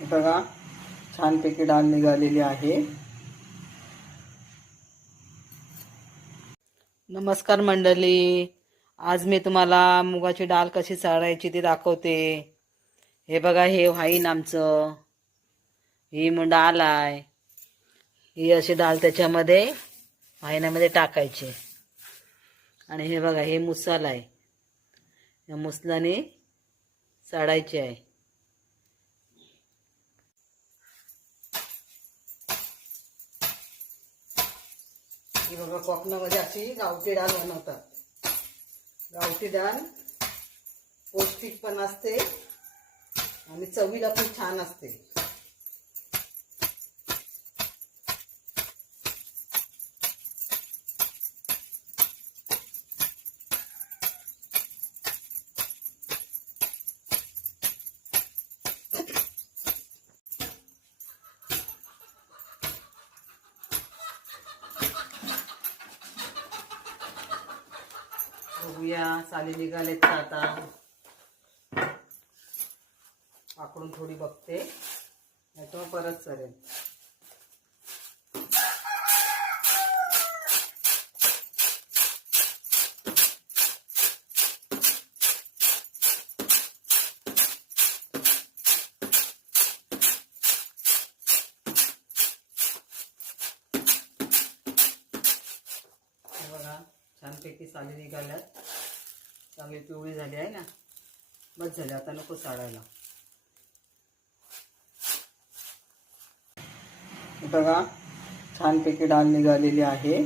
बघा छानपैकी डाळ निघालेली आहे। नमस्कार मंडळी, आज मी तुम्हाला मुगाची डाळ कशी चाळायची ते दाखवते। हे बघा, हे वाहीन आमचं, ही डाळ आहे। ही अशी डाळ त्याच्यामध्ये वाहिन्यामध्ये टाकायची आणि हे बघा, हे मुसाल आहे, या मुसलाने चाळायची आहे। ही बघा, कोकणामध्ये अशी गावठी डाळ बनवतात। गावठी डाळ पौष्टिक पण असते आणि चवीला पण छान असते। बघूया साली निघालेत का आता। आकडून थोडी बघते, नाही तर परत सरेल। बघा, छानपैकी साली निघाल्यात, चांगली पिवळी झाली आहे ना। बस झाली, आता नको चाळायला। बघा छानपैकी डाळ निघालेली आहे।